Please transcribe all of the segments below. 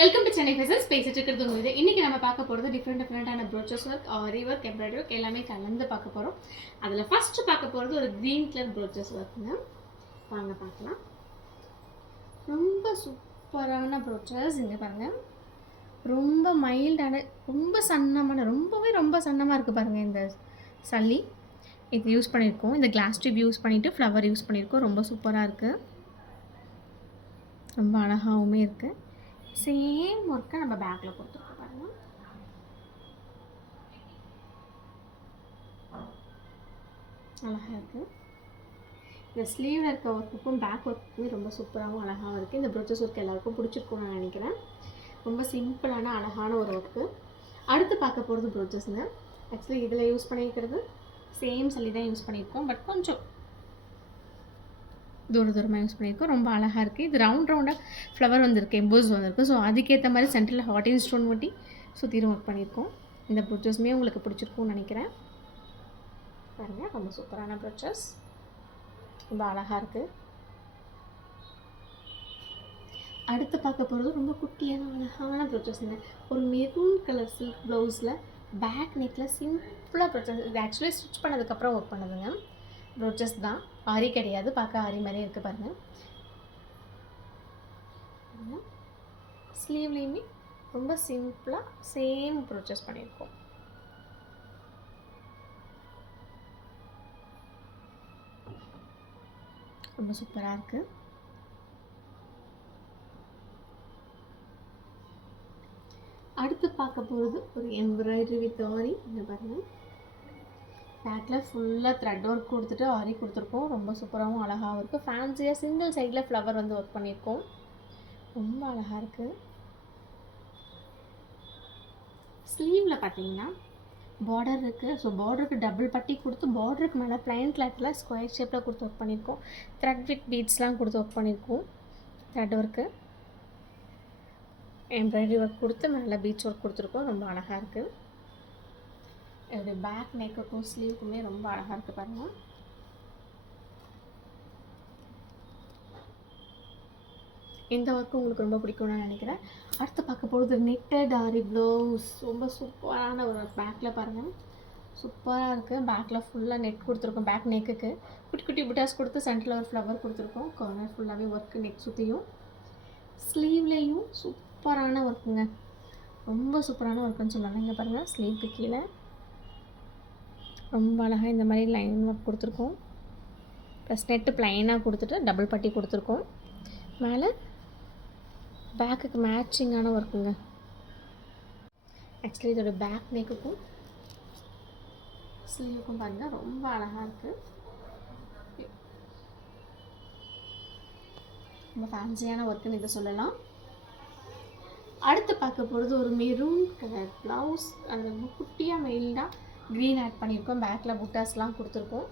Welcome to Chennai fashions. பேசிட்டு இருக்கிறது உங்களுக்கு இன்னைக்கு நம்ம பார்க்க போகிறது டிஃப்ரெண்டான ப்ரோச்சஸ் ஒர்க், ஆரி ஒர்க், எம்ப்ராய்டரி ஒர்க் எல்லாமே கலந்து பார்க்க போகிறோம். அதில் ஃபர்ஸ்ட் பார்க்க போகிறது ஒரு க்ரீன் கலர் ப்ரோச்சஸ் ஒர்க்குங்க. வாங்க பார்க்கலாம். ரொம்ப சூப்பரான ப்ரோச்சஸ். இங்கே பாருங்கள், ரொம்ப மைல்டான, ரொம்ப சன்னமான, ரொம்ப சன்னமாக இருக்குது பாருங்கள். இந்த சல்லி இது யூஸ் பண்ணியிருக்கோம். இந்த கிளாஸ் டியூப் யூஸ் பண்ணிவிட்டு ஃப்ளவர் யூஸ் பண்ணியிருக்கோம். ரொம்ப சூப்பராக இருக்குது, ரொம்ப அழகாகவுமே இருக்குது. சேம் ஒர்க்கை நம்ம பேக்கில் கொடுத்துருக்கோம் பாருங்க. அழகாக இருக்குது. இந்த ஸ்லீவில் இருக்க ஒர்க்குக்கும் பேக் ஒர்க்குமே ரொம்ப சூப்பராகவும் அழகாகவும் இருக்குது. இந்த ப்ரோச்சஸ் ஒர்க் எல்லாருக்கும் பிடிச்சிருக்கும்னு நான் நினைக்கிறேன். ரொம்ப சிம்பிளான அழகான ஒரு ஒர்க்கு. அடுத்து பார்க்க போகிறது ப்ரோச்சஸ்ங்க. ஆக்சுவலி இதில் யூஸ் பண்ணியிருக்கிறது சேம் சல்லி தான் யூஸ் பண்ணியிருக்கோம், பட் கொஞ்சம் தூரமாக யூஸ் பண்ணியிருக்கோம். ரொம்ப அழகாக இருக்குது. இது ரவுண்டாக ஃப்ளவர் வந்திருக்கு, எம்போஸ் வந்திருக்கு. ஸோ அதுக்கேற்ற மாதிரி சென்டரில் ஹாட்டின் ஸ்டோன் ஒட்டி சுற்றிலும் ஒர்க் பண்ணியிருக்கோம். இந்த ப்ரோச்சஸுமே உங்களுக்கு பிடிச்சிருக்கும்னு நினைக்கிறேன். பாருங்கள், ரொம்ப சூப்பரான ப்ரோச்சஸ், ரொம்ப அழகாக இருக்குது. அடுத்து பார்க்க போகிறது ரொம்ப குட்டியான அழகான ப்ரோச்சஸ்ங்க. ஒரு மெரூன் கலர் சில்க் ப்ளவுஸில் பேக் நெக்கில் சிம்பிளாக ப்ரோச்சஸ். இது ஆக்சுவலி ஸ்டிச் பண்ணதுக்கப்புறம் ஒர்க் பண்ணுதுங்க. ப்ரோச்சஸ் தான், ஆரி கிடையாது. பார்க்க ஆரி மாதிரியே இருக்குது பாருங்கள். ஸ்லீவ்லேயுமே ரொம்ப சிம்பிளாக சேம் ப்ரோச்சஸ் பண்ணியிருக்கோம். ரொம்ப சூப்பராக இருக்குது. அடுத்து பார்க்க போகிறது ஒரு எம்ப்ராய்டரி வித் ஆரி. இந்த பாருங்கள், பேக்கில் ஃபுல்லாக த்ரெட் ஒர்க் கொடுத்துட்டு ஆரி கொடுத்துருக்கோம். ரொம்ப சூப்பராகவும் அழகாகவும் இருக்குது. ஃபேன்சியாக சிங்கிள் சைடில் ஃப்ளவர் வந்து ஒர்க் பண்ணியிருக்கோம். ரொம்ப அழகாக இருக்குது. ஸ்லீவில் பார்த்தீங்கன்னா பார்டர் இருக்குது. ஸோ பார்டருக்கு டபுள் பட்டி கொடுத்து பார்டருக்கு மேலே ப்ளைன் கிளாத்தில் ஸ்கொயர் ஷேப்பில் கொடுத்து ஒர்க் பண்ணியிருக்கோம். த்ரெட் வித் பீட்ஸ்லாம் கொடுத்து ஒர்க் பண்ணியிருக்கோம். த்ரெட் ஒர்க்கு, எம்ப்ராய்டரி ஒர்க் கொடுத்து மேலே பீட்ஸ் ஒர்க் கொடுத்துருக்கோம். ரொம்ப அழகாக இருக்குது. என்னுடைய பேக் நெக்குக்கும் ஸ்லீவுக்குமே ரொம்ப அழகாக இருக்குது பாருங்கள். இந்த ஒர்க்கு உங்களுக்கு ரொம்ப பிடிக்கும்னு நினைக்கிறேன். அடுத்து பார்க்க போகிறது நெட்டட் ஆரி ப்ளவுஸ். ரொம்ப சூப்பரான ஒரு பேக்கில் பாருங்கள், சூப்பராக இருக்குது. பேக்கில் ஃபுல்லாக நெட் கொடுத்துருக்கோம். பேக் நெக்குக்கு குட்டி குட்டி புட்டாஸ் கொடுத்து சென்டரில் ஒரு ஃப்ளவர் கொடுத்துருக்கோம். கார்னர் ஃபுல்லாகவே ஒர்க்கு நெக் சுற்றியும். ஸ்லீவ்லேயும் சூப்பரான ஒர்க்குங்க, ரொம்ப சூப்பரான ஒர்க்குன்னு சொல்லலாம். இங்கே பாருங்கள், ஸ்லீவுக்கு கீழே ரொம்ப அழகாக இந்த மாதிரி லைன் ஒர்க் கொடுத்துருக்கோம். ப்ளஸ் நெட்டு ப்ளைனாக கொடுத்துட்டு டபுள் பட்டி கொடுத்துருக்கோம். மேலே பேக்குக்கு மேட்சிங்கான ஒர்க்குங்க. ஆக்சுவலி இதோட பேக் நெக்குக்கும் ஸ்லீவுக்கும் பாருங்கள், ரொம்ப அழகாக இருக்குது. ரொம்ப ஃபேன்சியான ஒர்க்குன்னு இதை சொல்லலாம். அடுத்து பார்க்க போகிறது ஒரு மெரூன் கலர் ப்ளவுஸ். அந்த ரொம்ப குட்டியாக மெயில்டாக க்ரீன் ஆட் பண்ணியிருக்கோம். பேக்கில் புட்டாஸ்லாம் கொடுத்துருக்கோம்.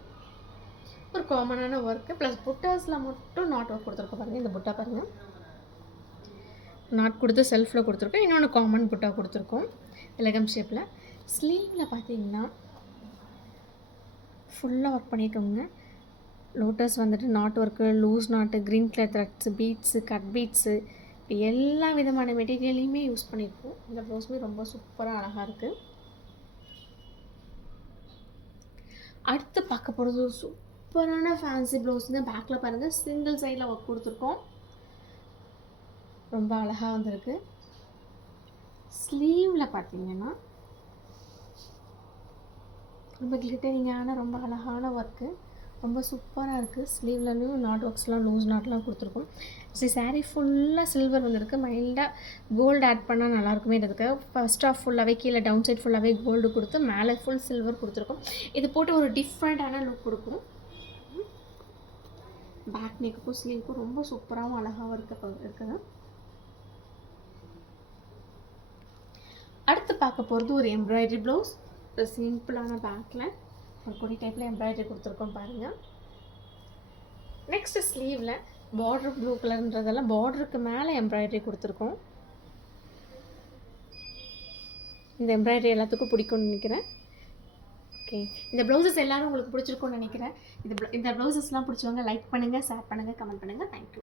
ஒரு காமனான ஒர்க்கு ப்ளஸ் புட்டாஸில் மட்டும் நாட் ஒர்க் கொடுத்துருக்கோம். பாருங்கள், இந்த புட்டா பாருங்கள், நாட் கொடுத்து செல்ஃபில் கொடுத்துருக்கோம். இன்னொன்று காமன் புட்டா கொடுத்துருக்கோம் எலகம் ஷேப்பில். ஸ்லீவில் பார்த்தீங்கன்னா ஃபுல்லாக ஒர்க் பண்ணியிருக்கோங்க. லோட்டஸ் வந்துட்டு நாட் ஒர்க்கு, லூஸ் நாட்டு, green colour Threads, beads, cut beads, எல்லா விதமான மெட்டீரியலையுமே யூஸ் பண்ணியிருக்கோம். இந்த ப்ளவுஸுமே ரொம்ப சூப்பராக அழகாக இருக்குது. அடுத்து பார்க்க போகிறது ஒரு சூப்பரான ஃபேன்சி ப்ளவுஸுங்க. பேக்கில் பாருங்கள், சிங்கிள் சைடில் ஒர்க் கொடுத்துருக்கோம். ரொம்ப அழகாக வந்திருக்கு. ஸ்லீவில் பார்த்தீங்கன்னா ரொம்ப கிளிட்டரிங்கான ரொம்ப அழகான ஒர்க்கு, ரொம்ப சூப்பராக இருக்குது. ஸ்லீவ்லேயும் நாட் ஒர்க்ஸ்லாம் லூஸ் நாட்லாம் கொடுத்துருக்கோம். சரி, சாரீ ஃபுல்லாக சில்வர் வந்துருக்கு. மைல்டாக கோல்டு ஆட் பண்ணால் நல்லாயிருக்குமே. இதுக்கு ஃபர்ஸ்ட் ஆஃப் ஃபுல்லாகவே கீழே டவுன் சைட் ஃபுல்லாகவே கோல்டு கொடுத்து மேலே ஃபுல் சில்வர் கொடுத்துருக்கோம். இது போட்டு ஒரு டிஃப்ரெண்ட்டான லுக் கொடுக்கும். பேக் நெக்குக்கும் ஸ்லீவுக்கும் ரொம்ப சூப்பராகவும் அழகாகவும் இருக்குங்க. அடுத்து பார்க்க போகிறது ஒரு எம்ப்ராய்டரி ப்ளவுஸ். ஒரு சிம்பிளான பேக்கில் ஒரு கொடி டைப்பில் எம்ப்ராய்டரி கொடுத்துருக்கோம் பாருங்கள். நெக்ஸ்ட்டு ஸ்லீவில் பார்டர் ப்ளூ கலர்ன்றதெல்லாம் பார்டருக்கு மேலே எம்ப்ராய்டரி கொடுத்துருக்கோம். இந்த எம்ப்ராய்டரி எல்லாத்துக்கும் பிடிக்கும்னு நினைக்கிறேன். ஓகே, இந்த ப்ளவுசஸ் எல்லோரும் உங்களுக்கு பிடிச்சிருக்கும்னு நினைக்கிறேன். இந்த ப்ளவுசஸ்லாம் பிடிச்சவங்க லைக் பண்ணுங்கள், ஷேர் பண்ணுங்கள், கமெண்ட் பண்ணுங்கள். தேங்க்யூ.